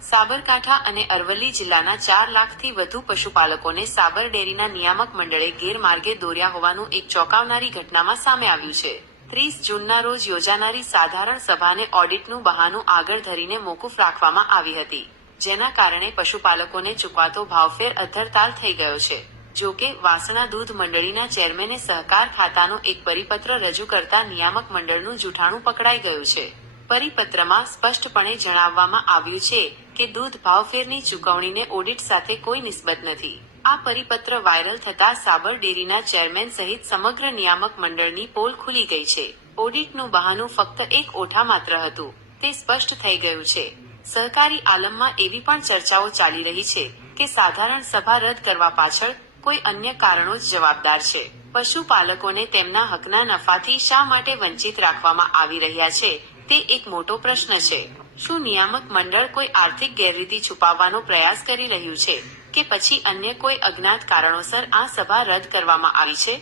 સાબરકાંઠા અને અરવલ્લી જિલ્લાના 4 લાખથી વધુ પશુપાલકોને સાબર ડેરીના નિયામક મંડળે ગેરમાર્ગે દોર્યા હોવાનું એક ચોંકાવનારી ઘટનામાં સામે આવ્યું છે. 30 જૂનના રોજ યોજાનારી સાધારણ સભાને ઓડિટનું બહાનું આગળ ધરીને મોકૂફ રાખવામાં આવી હતી, જેના કારણે પશુપાલકોને ચૂકવાતો ભાવફેર અધ્ધરતાલ થઈ ગયો છે. જો કે વાસણા દૂધ મંડળીના ચેરમેને સહકાર ખાતાનો એક પરિપત્ર રજૂ કરતા નિયામક મંડળનું જૂઠાણું પકડાઈ ગયું છે. પરિપત્રમાં સ્પષ્ટપણે જણાવવામાં આવ્યું છે કે દૂધ ભાવફેરની ચૂકવણીને ઓડિટ સાથે કોઈ નિસ્બત નથી. આ પરિપત્ર વાયરલ થતા સાબર ડેરીના ચેરમેન સહિત સમગ્ર નિયામક મંડળની પોલ ખુલી ગઈ છે. ઓડિટનું બહાનું ફક્ત એક ઓઠા માત્ર હતું, તે સ્પષ્ટ થઈ ગયું છે. સહકારી આલમમાં એવી પણ ચર્ચાઓ ચાલી રહી છે કે સાધારણ સભા રદ કરવા પાછળ કોઈ અન્ય કારણો જ જવાબદાર છે. પશુપાલકોને તેમના હકના નફાથી શા માટે વંચિત રાખવામાં આવી રહ્યા છે, તે એક મોટો પ્રશ્ન છે. શું નિયામક મંડળ કોઈ આર્થિક ગેરરીતિ છુપાવવાનો પ્રયાસ કરી રહ્યું છે કે પછી અન્ય કોઈ અજ્ઞાત કારણોસર આ સભા રદ કરવામાં આવી છે?